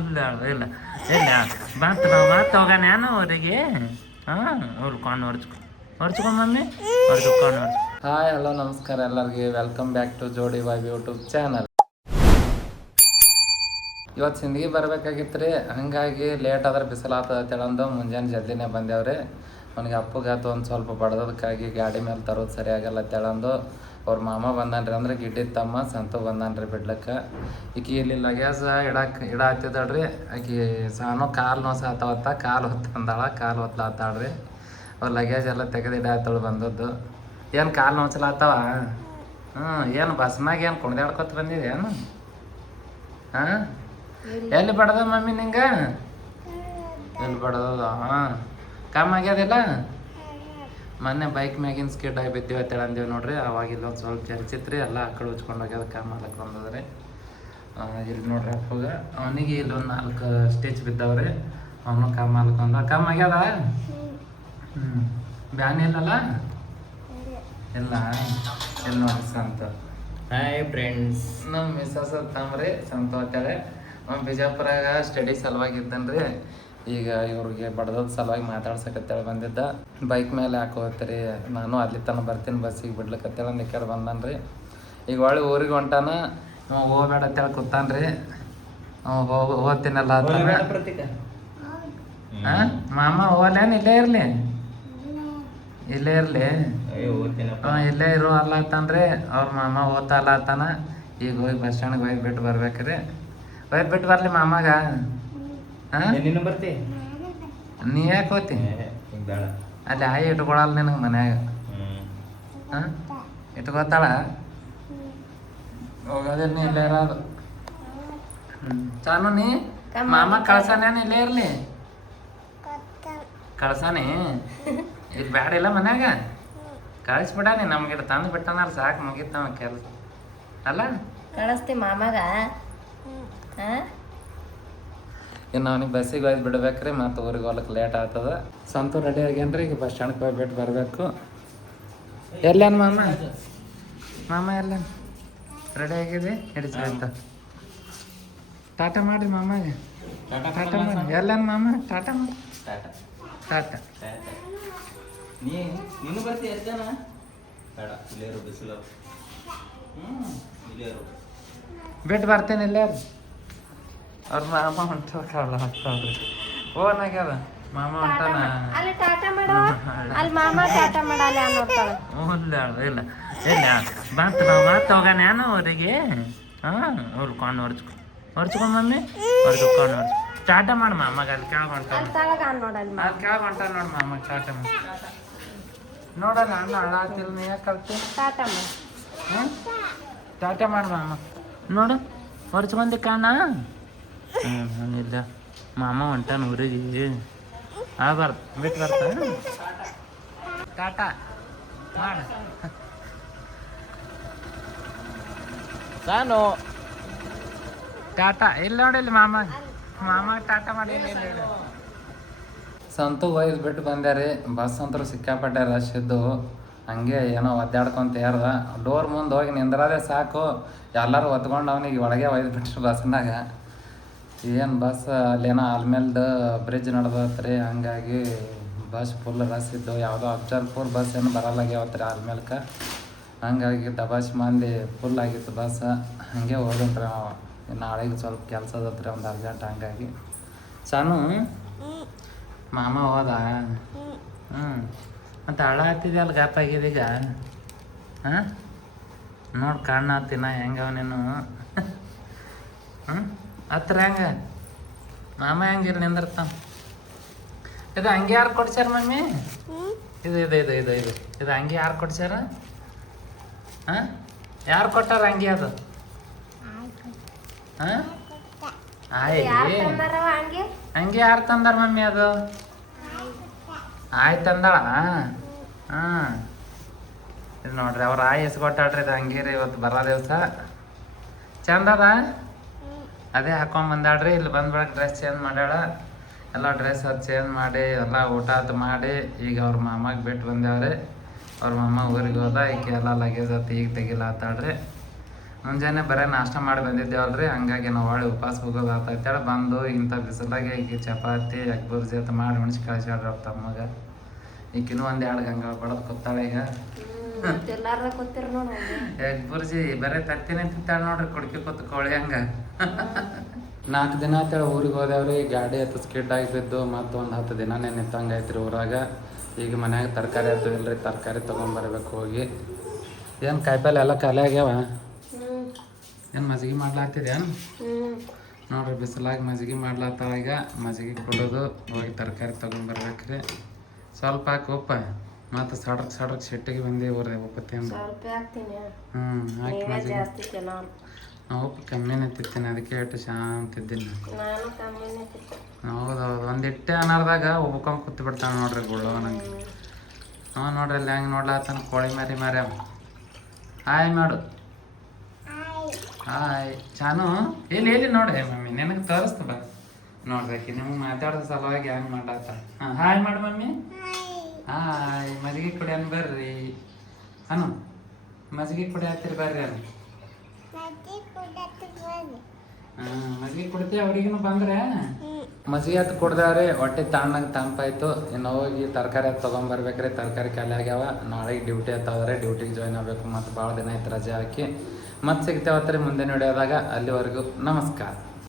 ಇಲ್ಲ ಇಲ್ಲ ಇಲ್ಲ ಬಂತು ನಾವು ಮತ್ತೆ ಹೋಗೋಣ ಏನು ಅವರಿಗೆ ಹೊರ್ಕೊಂಡು ಹೊರ್ಚ್ಕೊ ಮಮ್ಮಿ ಹೊರ್ಚ್ಕೊಂಡು ಹಾಯ್ ಹಲೋ ನಮಸ್ಕಾರ ಎಲ್ಲರಿಗೆ ವೆಲ್ಕಮ್ ಬ್ಯಾಕ್ ಟು ಜೋಡಿ ವೈಬ್ ಯೂಟ್ಯೂಬ್ ಚಾನಲ್. ಇವತ್ತು ಸಿಂದಗಿ ಬರ್ಬೇಕಾಗಿತ್ತು ರೀ, ಹಂಗಾಗಿ ಲೇಟ್ ಆದ್ರೆ ಬಿಸಿಲಾತಂದು ಮುಂಜಾನೆ ಜಲ್ದಿನೇ ಬಂದೇವ್ರಿ. ಅವ್ನಿಗೆ ಅಪ್ಪಗಾತು ಒಂದು ಸ್ವಲ್ಪ ಬಡ್ದದಕ್ಕಾಗಿ ಗಾಡಿ ಮೇಲೆ ತರೋದು ಸರಿಯಾಗಲ್ಲ ಅಂತೇಳಂದು ಅವ್ರ ಮಾಮ ಬಂದಾನ್ರಿ, ಅಂದ್ರೆ ಗಿಡ್ಡಿದ ತಮ್ಮ ಸಂತು ಬಂದಾನ್ರಿ ಬಿಡ್ಲಕ್ಕೆ. ಈಕಿ ಇಲ್ಲಿ ಲಗೇಜ್ ಇಡಾತಿದ್ದಾಳ್ರಿ. ಆಕಿ ಸಾನು ಕಾಲು ನೋಸಾತವತ್ತ, ಕಾಲು ಹೊತ್ತಂದಾಳ, ಕಾಲು ಹೊತ್ಲಾತಾಳ್ರಿ. ಅವ್ರ ಲಗೇಜ್ ಎಲ್ಲ ತೆಗೆದು ಇಡಾತಳು ಬಂದದ್ದು. ಏನು ಕಾಲು ನೋಚಲಾತವ? ಏನು ಬಸ್ನಾಗ ಏನು ಕುಣ್ದಾಡ್ಕೊತ ಬಂದಿದೆ ಏನು? ಹಾಂ, ಎಲ್ಲಿ ಬಡ್ದ ಮಮ್ಮಿ ನಿಂಗೆ? ಎಲ್ಲಿ ಬಡ್ದದ? ಕಮ್ಮಿ ಆಗ್ಯದಿಲ್ಲ? ಮೊನ್ನೆ ಬೈಕ್ ಮ್ಯಾಗಿನ ಸ್ಕಿಡ್ ಆಗಿ ಬಿತ್ತೀವಿ ಅಂತೇಳಿ ಅಂದೇವಿ ನೋಡ್ರಿ. ಅವಾಗ ಇಲ್ಲೊಂದು ಸ್ವಲ್ಪ ಚರ್ಚಿತ್ರಿ, ಎಲ್ಲ ಆ ಕಡೆ ಉಚ್ಕೊಂಡು ಹೋಗ್ಯದ, ಕಮ್ಮಿ ಆಗ್ಲಕ್ಕೆ ಬಂದದ್ರಿ. ಇಲ್ಲಿ ನೋಡ್ರಿ ಅಪ್ಪಗ ಅವನಿಗೆ ಇಲ್ಲೊಂದು 4 ಸ್ಟಿಚ್ ಬಿದ್ದಾವ್ರಿ. ಅವನು ಕಮ್ಮಿ ಆಗ್ಲಕೊಂಡ, ಕಮ್ಮಿ ಆಗ್ಯದ? ಬ್ಯಾನ್ ಇಲ್ಲಲ್ಲ? ಇಲ್ಲ ಎಲ್ಲಿ ನೋಡ್ರಿ ಸಂತ. ಹಾಯ್ ಫ್ರೆಂಡ್ಸ್, ನಮ್ಮ ಮಿಸ್ಸಸ್ ತಮ್ರಿ ಸಂತು ಅಂತೇಳಿ. ಅವ್ನು ಬಿಜಾಪುರಾಗ ಸ್ಟಡಿ ಸಲುವಾಗಿದ್ದನ್ರಿ. ಈಗ ಇವ್ರಿಗೆ ಬಡ್ದದ ಸಲುವಾಗಿ ಮಾತಾಡ್ಸಕತ್ತೇಳಿ ಬಂದಿದ್ದ. ಬೈಕ್ ಮೇಲೆ ಯಾಕೆ ಹೋಗ್ತೀರಿ, ನಾನು ಅಲ್ಲಿ ತನಕ ಬರ್ತೀನಿ ಬಸ್ಸಿಗೆ ಬಿಡ್ಲಿಕ್ಕತ್ತೇಳಿ ಒಂದು ಈ ಕಡೆ ಬಂದನ್ರಿ. ಈಗ ಒಳ್ಳೆ ಊರಿಗೆ ಹೊಂಟಾನ. ಹೋಗ್ಬೇಡ ಅಂತೇಳಿ ಕೂತಾನ್ರಿ. ಹೋಗ್ತೀನಲ್ಲ ಹಾಂ ಮಾಮ ಹೋಗ್ಲೇನು ಇಲ್ಲೇ ಇರಲಿ? ಇಲ್ಲೇ ಇರಲಿ? ಇಲ್ಲೇ ಇರು ಅಲ್ಲ ಅಂತನ್ರಿ ಅವ್ರ ಮಾಮ. ಓದ್ತಾ ಅಲ್ಲ ಆತಾನ. ಈಗ ಹೋಗಿ ಬಸ್ ಸ್ಟ್ಯಾಂಡ್ಗೆ ಒಯ್ದು ಬಿಟ್ಟು ಬರ್ಬೇಕ್ರಿ. ಒಯ್ದು ಬಿಟ್ಟು ಬರಲಿ ಮಾಮಾಗ. ಹಾಂ ನೀನು ಬರ್ತಿ? ನೀ ಯಾಕೆ ಹೋಗ್ತಿ? ಅಲ್ಲಿ ಆಯಿ ಇಟ್ಕೊಳಲ್ಲ ನಿನಗೆ ಮನ್ಯಾಗ? ಹಾಂ ಇಟ್ಕೊತಾಳ? ಹೋಗೋದಿಲ್ಲ ನೀ ಇಲ್ಲೇ ಇರೋದು. ಚಾನು ನೀ ಮಾಮ ಕಳ್ಸಾನೇನು ಇಲ್ಲೇ ಇರಲಿ? ಕಳ್ಸಾನೆ ಇಲ್ಲಿ ಬ್ಯಾಡ ಇಲ್ಲ ಮನ್ಯಾಗ? ಕಳಿಸ್ಬಿಡಾನಿ, ನಮ್ಗೆ ತಂದು ಬಿಟ್ಟನಾರ ಸಾಕು, ಮುಗಿತ ನಮಗೆ ಕೆಲಸ ಅಲ್ಲ? ಕಳಿಸ್ತಿ ಮಾಮಾಗ? ಇನ್ನು ಅವನಿಗೆ ಬಸ್ಸಿಗೆ ಒಯ್ದು ಬಿಡ್ಬೇಕ್ರಿ, ಮತ್ತು ಊರಿಗೆ ಹೋಗ್ಲಿಕ್ಕೆ ಲೇಟ್ ಆಗ್ತದ. ಸಂತು ರೆಡಿ ಆಗ್ಯಾನ್ರಿ, ಈಗ ಬಸ್ ಸ್ಟ್ಯಾಂಡ್ಗೆ ಹೋಗ್ಬಿಟ್ಟು ಬರಬೇಕು. ಎಲ್ಲೇನು ಮಾಮ? ಮಾಮ ಎಲ್ಲೇನು ರೆಡಿ ಆಗಿದೆ? ಹಿಡಿಸ ಅಂತ ಟಾಟಾ ಮಾಡಿರಿ ಮಾಮಗೆ. ಟಾಟಾ ಮಾಡಿ. ಎಲ್ಲೇನು ಮಾಮ? ಟಾಟಾ ಮಾಡಿ. ಟಾಟಾ ನೀನು ಬರ್ತಿ? ಎಷ್ಟು ಜನ? ಬೇಡ, ಇಲ್ಲೇರು ಬಿಸಿಲು. ಇಲ್ಲೇರು ಬಿಟ್ಟು ಬರ್ತೇನೆ ಇಲ್ಲೇ. ಅವ್ರ ಮಾಮ ಹೊಂಟಲ್ಲ ಆಗ್ತಾವ್ರಿ. ಓನಾಗ್ಯದ ಮಾಮ ಹೊಂಟಾನ. ಅಲ್ಲಿ ಟಾಟಾ ಮಾಡ, ಅಲ್ಲಿ ಮಾಮ ಟಾಟಾ ಮಾಡಲ್ಲ ನೋಡ್ತಾಳೆ. ಇಲ್ಲ ಇಲ್ಲ ಇಲ್ಲ ಬಂತು ನಾವು ಮತ್ತೆ ಹೋಗೋಣ ಏನು ಅವರಿಗೆ? ಹಾಂ ಹೊರ್ಕೊಂಡು ಹೊರ್ಚ್ಕೊ ಮಮ್ಮಿ, ಹೊರ್ಚ್ಕೊಂಡು ಟಾಟಾ ಮಾಡಿ ಮಾಮಾಗ. ಅಲ್ಲಿ ಕೆಳಗೆ ಹೊಂಟಾನ, ಅಲ್ಲಿ ಕೆಳಗೆ ಹೊಂಟಾನ ನೋಡಿ ಮಾಮ. ಟಾಟಾ ಮಾಡಿ ನೋಡೋಣ. ನಾನು ಹಾಳಾಗ್ತಿಲ್ಲ, ನೀ ಯಾಕೆ ಕಲ್ತಿ? ಟಾಟಾ ಮಾಡಿ. ಹ್ಞೂ ಟಾಟಾ ಮಾಡಿ ಮಾಮ. ನೋಡು ಹೊರ್ಚ್ಕೊಂಡಿ ಕಾಣ. ಇಲ್ಲ ಮಾಮ ಹೊಂಟಾನ ಊರಿಗೆ. ಬರ್ತ ಬಿಟ್ಟು ಬರ್ತ. ಟಾಟಾ ಮಾಡ ನಾನು ಟಾಟಾ ಇಲ್ಲಿ ನೋಡಿಲ್ಲ ಮಾಮ. ಮಾಮ ಟಾಟಾ ಮಾಡಿ. ಸಂತು ಒಯ್ದು ಬಿಟ್ಟು ಬಂದ್ಯಾರಿ. ಬಸ್ ಅಂತೂ ಸಿಕ್ಕಾಪಟ್ಟೆ ರಶ್ ಇದ್ದು, ಹಂಗೆ ಏನೋ ಒದ್ದಾಡ್ಕೊಂತ ಯಾರ್ದ. ಡೋರ್ ಮುಂದೆ ಹೋಗಿ ನಿಂದ್ರದೇ ಸಾಕು, ಎಲ್ಲರೂ ಒತ್ಕೊಂಡು ಅವನಿಗೆ ಒಳಗೆ ಒಯ್ದು ಬಿಟ್ರು ಬಸ್ನಾಗ. ಏನು ಬಸ್ ಅಲ್ಲೇನೋ ಆಲ್ಮೇಲ್ದು ಬ್ರಿಡ್ಜ್ ನಡೆದತ್ರಿ, ಹಂಗಾಗಿ ಬಸ್ ಫುಲ್ ರಶ್ ಇದ್ದು. ಯಾವುದೋ ಅಫ್ಜಲ್ಪುರ್ ಬಸ್ ಏನು ಬರಲ್ಲಾಗ್ಯಾವತ್ರಿ ಆಲ್ಮೇಲ್ಕ. ಹಂಗಾಗಿ ದಬಾಶ್ ಮಂದಿ ಫುಲ್ ಆಗಿತ್ತು ಬಸ್. ಹಾಗೆ ಹೋಗಂತ್ರಿ ನಾವು. ನಾಳೆಗೆ ಸ್ವಲ್ಪ ಕೆಲಸ ಅದತ್ರಿ ಒಂದು ಅರ್ಜೆಂಟ್, ಹಂಗಾಗಿ. ಸಾನು ಮಾಮ ಹೋದ? ಮತ್ತು ಹಳ ಹತ್ತಿದೆ ಅಲ್ಲಿ ಗಾಪ್ ಆಗಿದೆ ಈಗ. ಹಾಂ ನೋಡಿ ಕಣ್ಣು ಹತ್ತಿನ ಹೆಂಗವ ನೀನು? ಹತ್ರ ಹೆಂಗೆ ಮಾಮ ಹೆಂಗಿರಿ ನಿಂದಿರ್ತಾನ? ಇದು ಹಂಗೆ ಯಾರು ಕೊಡ್ಸ್ಯಾರ ಮಮ್ಮಿ? ಇದು ಇದು ಇದು ಇದು ಇದು ಇದು ಹಂಗೆ ಯಾರು ಕೊಡ್ಸ್ಯಾರ? ಹಾಂ ಯಾರು ಕೊಟ್ಟಾರ ಹಂಗೆ? ಅದು ಹಾಂ ಆಯ್ ಹಂಗೆ ಯಾರು ತಂದಾರ ಮಮ್ಮಿ? ಅದು ಆಯ್ ತಂದಾಳ? ಹಾಂ ಇದು ನೋಡ್ರಿ ಅವ್ರು ಆಯ್ ಎಸ್ಕೊಟ್ಟಾಳ್ರಿ. ಇದು ಹಂಗೆ ರೀ, ಇವತ್ತು ಬರೋ ದಿವಸ ಚಂದ ಅದ. ಅದೇ ಹಾಕೊಂಬಂದಾಳ್ರಿ. ಇಲ್ಲಿ ಬಂದ್ಬಿಡಕ್ಕೆ ಡ್ರೆಸ್ ಚೇಂಜ್ ಮಾಡ್ಯಾಳ. ಎಲ್ಲ ಡ್ರೆಸ್ ಅದು ಚೇಂಜ್ ಮಾಡಿ ಎಲ್ಲ ಊಟ ಅದು ಮಾಡಿ ಈಗ ಅವ್ರ ಮಾಮಾಗೆ ಬಿಟ್ಟು ಬಂದೇವ್ರಿ. ಅವ್ರ ಮಾಮ ಊರಿಗೆ ಹೋದ. ಈಕೆ ಎಲ್ಲ ಲಗೇಜ್ ಆತು ಈಗ ತೆಗಿಲಾತಾಳ್ರಿ. ಮುಂಜಾನೆ ಬರೀ ನಾಷ್ಟ ಮಾಡಿ ಬಂದಿದ್ದೇವಲ್ರಿ, ಹಂಗಾಗಿ ನಾವು ಹೊಳ್ಳಿ ಉಪವಾಸ ಹೋಗೋದು ಆತೈತೇಳಿ ಬಂದು ಇಂಥ ಬಿಸಿಲಾಗೆ ಈಗ ಚಪಾತಿ ಎಗ್ ಬುರ್ಜಿ ಅಂತ ಮಾಡಿ ಉಣಿಸಿ ಕಳಿಸ್ಯಾಡ್ರಿ ಅವ್ರ ತಮ್ಮಗೆ. ಈಗಿನ್ನೂ ಒಂದು 2 ಗಂಗಾಳ ಬಡದು ಕೂತಾಳೆ ಈಗ. ಎಗ್ ಬುರ್ಜಿ ಬರೀ ತತ್ತಿನೇ ತಿಂತಾಳೆ ನೋಡ್ರಿ, ಕುಡ್ಕಿ ಕೂತು ಕೋಳಿ ಹಂಗ. 4 ದಿನ ಅಂತೇಳಿ ಊರಿಗೆ ಹೋದೇವ್ರಿ. ಗಾಡಿ ಹತ್ತು ಸ್ಕಿಡ್ ಆಗಿ ಬಿದ್ದು ಮತ್ತು ಒಂದು 10 ದಿನನೇ ನಿಂತಂಗೆ ಐತ್ರಿ ಊರಾಗ. ಈಗ ಮನ್ಯಾಗ ತರಕಾರಿ ಆಯ್ತು ಇಲ್ರಿ, ತರಕಾರಿ ತೊಗೊಂಬರ್ಬೇಕು ಹೋಗಿ. ಏನು ಕಾಯಿಪಲ್ಲೆ ಎಲ್ಲ ಖಾಲಿ ಆಗ್ಯಾವ? ಏನು ಮಜ್ಜಿಗೆ ಮಾಡ್ಲಾತಿದೇನು? ನೋಡ್ರಿ ಬಿಸಿಲಾಗಿ ಮಜ್ಜಿಗೆ ಮಾಡ್ಲಾತ್ತಾಳ ಈಗ. ಮಜ್ಜಿಗೆ ಕೊಡೋದು ಹೋಗಿ ತರಕಾರಿ ತೊಗೊಂಬರ್ಬೇಕ್ರಿ. ಸ್ವಲ್ಪ ಹಾಕಿ ಉಪ್ಪ, ಮತ್ತು ಸಡ್ರಕ್ಕೆ ಸಿಟ್ಟಿಗೆ ಬಂದು ಊರ ಉಪ್ಪು ತಿಂದು. ಹಾಕಿ ಮಜ್ಜಿಗೆ. ಉಪ್ಪು ಕಮ್ಮಿನೇ ತಿಂತೀನಿ, ಅದಕ್ಕೆ ಇಟ್ಟು ಶಾಂತ ಇದ್ದೀನಿ. ಹೌದೌದು, ಒಂದು ಇಟ್ಟೆ ಅನ್ನೋದಾಗ ಉಬ್ಕೊಂಡು ಕೂತ್ ಬಿಡ್ತಾನೆ ನೋಡ್ರಿ ಗುಳ್ಳು ನಂಗೆ. ನೋಡ್ರಿ ಅಲ್ಲಿ ಹೆಂಗೆ ನೋಡ್ಲಾತಾನ ಕೋಳಿ ಮಾರಿ ಹಾಯ್ ಮಾಡು. ಹಾಯ್ ಚಾನು. ಎಲ್ಲಿ ನೋಡಿ ಮಮ್ಮಿ ನಿನಗೆ ತೋರಿಸ್ತು ಬಾ ನೋಡ್ರಿ, ನಿಮ್ಗೆ ಮಾತಾಡೋ ಸಲುವಾಗಿ ಹೆಂಗೆ ಮಾಡ್ಲಾತ. ಹಾಯ್ ಮಾಡು ಮಮ್ಮಿ. ಹಾಯ್. ಮಜ್ಜಿಗೆ ಕುಡಿಯೋಣ ಬರ್ರಿ ಅನು, ಮಜ್ಜಿಗೆ ಕುಡಿಯತ್ತೀರಿ ಬರ್ರಿ ಅನು. ಮಜ್ಜಿಗೆ ಕುಡ್ತೀವಿ ಅವ್ರಿಗೂ ಬಂದ್ರೆ. ಮಜ್ಜಿಗೆ ಹತ್ತು ಕುಡ್ದಾವ್ರಿ, ಹೊಟ್ಟೆ ತಣ್ಣಗೆ ತಂಪಾಯ್ತು. ಇನ್ನು ಹೋಗಿ ತರಕಾರಿ ಹತ್ತು ತೊಗೊಂಬರ್ಬೇಕ್ರಿ. ತರಕಾರಿ ಖಾಲಿ ಆಗ್ಯಾವ. ನಾಳೆಗೆ ಡ್ಯೂಟಿ ಹತ್ತವ್ರೆ, ಡ್ಯೂಟಿಗೆ ಜಾಯ್ನ್ ಆಗಬೇಕು. ಮತ್ತು ಭಾಳ ದಿನ ಆಯ್ತು ರಜೆ ಹಾಕಿ. ಮತ್ತೆ ಸಿಗ್ತೇವತ್ರಿ ಮುಂದಿನ ವಿಡಿಯೋದಾಗ. ಅಲ್ಲಿವರೆಗೂ ನಮಸ್ಕಾರ.